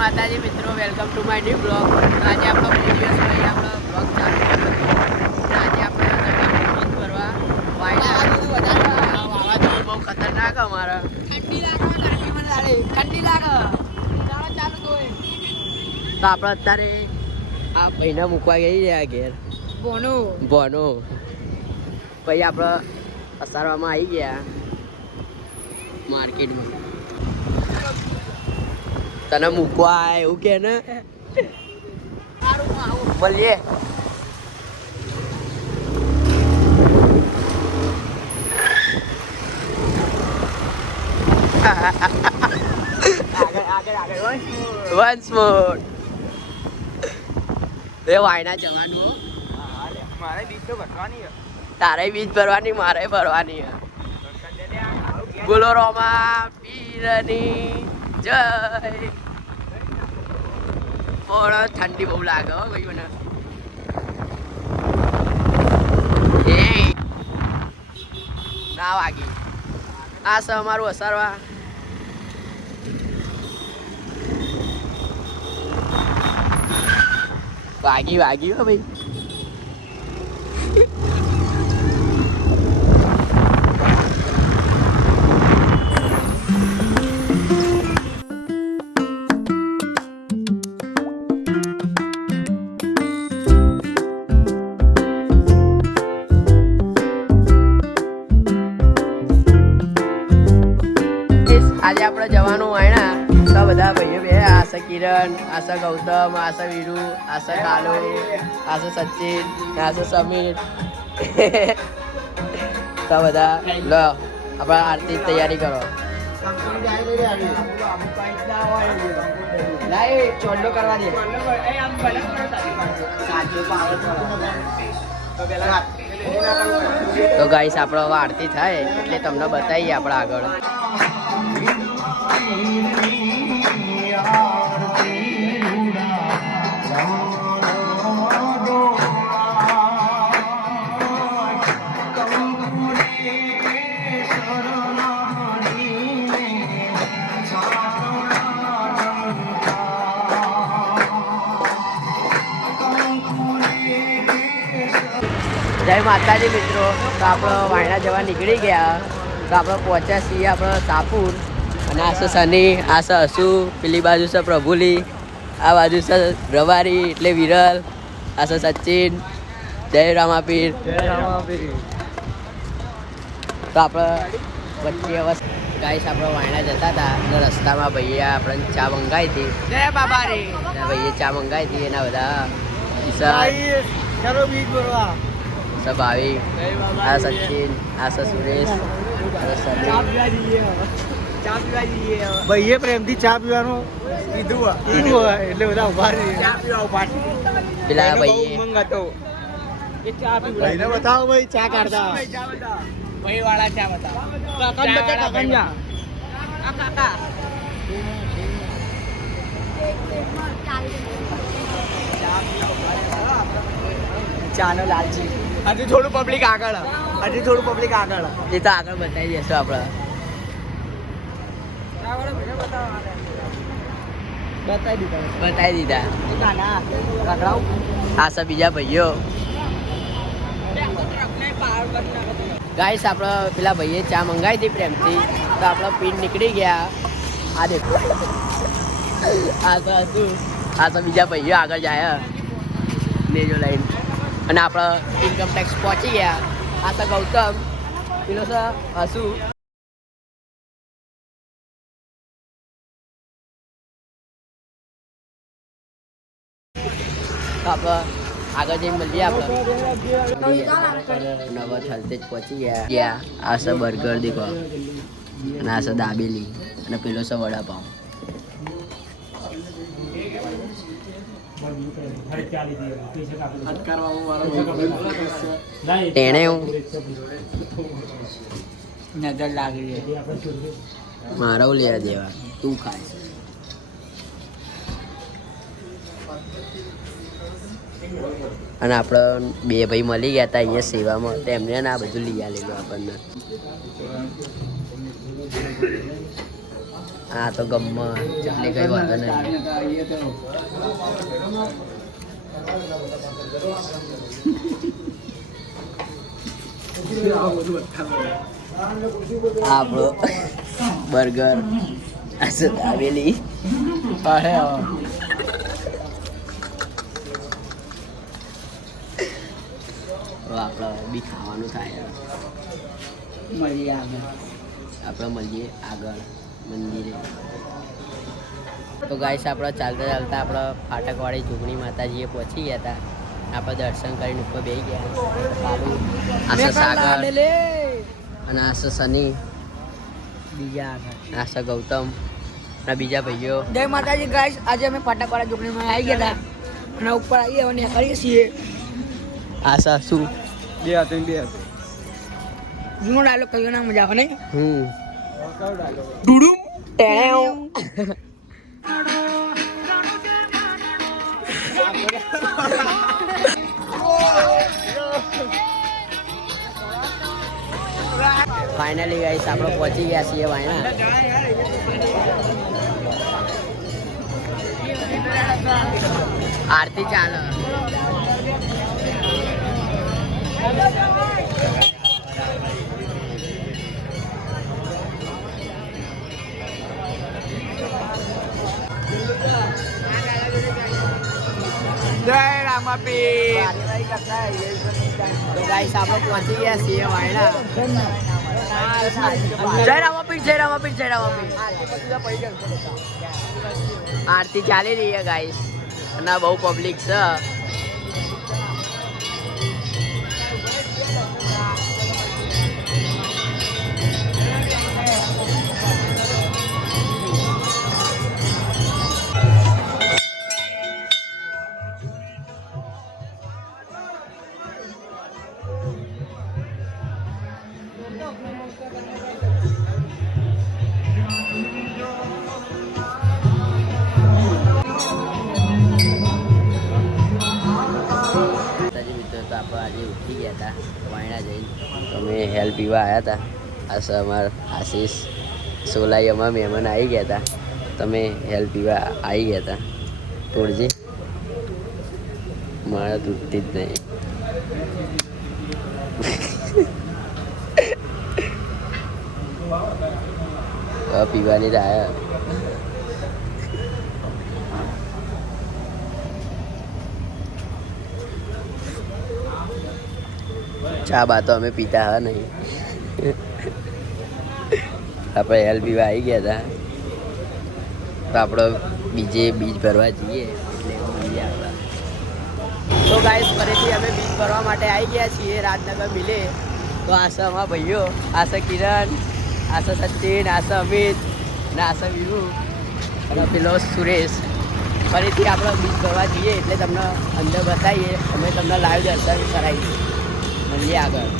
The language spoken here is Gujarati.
માતાજી મિત્રો, welcome to my new blog. આજે આપણો બે દિવસ પછી આપણો બ્લોગ ચાલુ કર્યો. આજે આપણે બીચ ફરવા વાવાઝોડું બહુ ખતરનાક અમારા. ઠંડી લાગે ચાલુ તો આપણે અત્યારે આ ભાઈને મૂકવા ગઈ રહ્યા ઘેર બોનો પછી આપણે અસારવામાં આવી ગયા માર્કેટમાં. તને મૂકવા એવું કે ને મળીએ. વન્સ મોર એ વાયના જવાનું. મારે બીજ તો ભરવાની તારે બીજ ભરવાની, મારે ભરવાની. બોલો રોમા પીરની જય. પણ ઠંડી બહુ લાગે હો ભાઈ મને. ના વાગી આ સ અમારું અસારવા. વાગી હો ભાઈ. આજે આપણે જવાનું વાયણા. તો બધા ભાઈઓ બે આશા કિરણ, આશા ગૌતમ, આશા વીરુ, આશા કાલુ, આશા સચિન, આશા સમીર. તો બધા લો આપણા આરતી તૈયારી કરો. ચોંડો કરવા દે. તો ગાઈસ આપણો હવે આરતી થાય એટલે તમને બતાવીએ આપણે આગળ. જય માતાજી મિત્રો. તો આપણે વાયણા જવા નીકળી ગયા. તો આપણે પહોંચ્યા છીએ આપણે સાપુર. અને આ છે સની, આ છે હસુ, પેલી બાજુ છે પ્રભુલી, આ બાજુ છે રવારી એટલે વિરલ, આ છે સચિન. જય રામાપીર. તો આપણે વચ્ચે હવે ગાઈસ આપણે વાયણા જતા હતા અને રસ્તામાં ભાઈએ આપણને ચા મંગાવી હતી. જય બાબા રે. ભાઈએ ચા મંગાવી હતી. એના બધા सब આવી. આ સચિન, આ સુરેશ, ભાઈએ પ્રેમથી ચા પીવાનું કીધું એટલે બધા ઉભા પેલા ભાઈએ મંગાતો ભાઈને બતાવો ભાઈ ચા કાઢતા ભાઈ વાળા ચા બતાવો. કાકા ચાનો લાલજી. હજી થોડું પબ્લિક આગળ. એ તો આગળ બતાવી દેશું આપણે. બતાવી દીધા. આ સબ બીજા ભાઈઓ. ગાઈસ આપણે પેલા ભાઈએ ચા મંગાવી હતી પ્રેમથી. તો આપણે પીન નીકળી ગયા. આ દેખો આ તો હતું. આ તો બીજા ભાઈઓ આગળ જાય નેજો લાઈન. અને આપણે ઇન્કમ ટેક્સ પહોંચી ગયા. આ તો ગૌતમ, પેલો છે હસુ. તો આપણે આગળ જઈને મળીએ. આપણે નવા થલતે જ પહોંચી ગયા. આ છે બર્ગર દેખો, અને આ છે દાબેલી, અને પેલો છે વડાપાઉં. તેને હું નજર લાગી મારો લેવા દેવા. તું ખાય અને આપણે બે ભાઈ મળી ગયા હતા અહીંયા સેવામાં. તો એમને આ બધું લઈ આવેલું આપણને. આ તો ગમમાં એટલે કઈ વાંધો નહીં. આપણો બર્ગર આવેલી આપણે બી ખાવાનું થાય. આપણે મળીએ આગળ મંદિરે. તો ગાઈસ આપણે ચાલતા ચાલતા આપણે ફાટકવાળી જોગણી માતાજીએ પહોંચી ગયા હતા. આપણે દર્શન કરીને ઉપર બેસી ગયા. આશા સાગર અને આશા સની, બીજા આશા ગૌતમ અને બીજા ભાઈઓ. જય માતાજી ગાઈસ, આજે અમે ફાટકવાળા જોગણીમાં આવી ગયા હતા અને ઉપર આવીએ અને કરીએ છીએ. આશા શું બે હતી જૂનો ડાયલોગ કયો ના મજા આવે નહીં? ડુડુમ ટેવ. ફાઇનલી ગાઈસ આપણે પહોંચી ગયા છીએ વાયના. આરતી ચાલે. જય રામાપીર. તો ગાઈસ આપણે પહોંચી ગયા છીએ વાયના. જય રામાપીર, જય રામાપીર, જય રામાપીર. આરતી ચાલી રહી છે ગાઈસ અને બહુ પબ્લિક છે. તો આપણે આજે ઉઠી ગયા હતા વાયણા જઈને. અમે હેલ્પ પીવા આવ્યા હતા. આ અમારા આશીષ સોલાઈ અમારા મહેમાન આવી ગયા હતા. તમે હેલ્પ પીવા આવી ગયા હતા. તોડજે, મારા તૂટતી જ નહીં. પીવાની રહ્યા. ચા બા તો અમે પીતા હા નહીં. આપણે હેલ્પ પીવા આવી ગયા હતા. તો આપણે બીજે બીજ ભરવા જઈએ એટલે મળીએ આપણે. તો ગાઈસ ફરીથી અમે બીજ ભરવા માટે આવી ગયા છીએ રાજનગર મિલે. તો આશા અમારા ભાઈઓ, આશા કિરણ, આશા સચિન, આશા અમિત અને આશા વિરુ અને પેલો સુરેશ. ફરીથી આપણે બીજ ભરવા જઈએ એટલે તમને અંદર બતાવીએ. અમે તમને લાઈવ દર્શન કરાવીએ. મળીએ આગળ.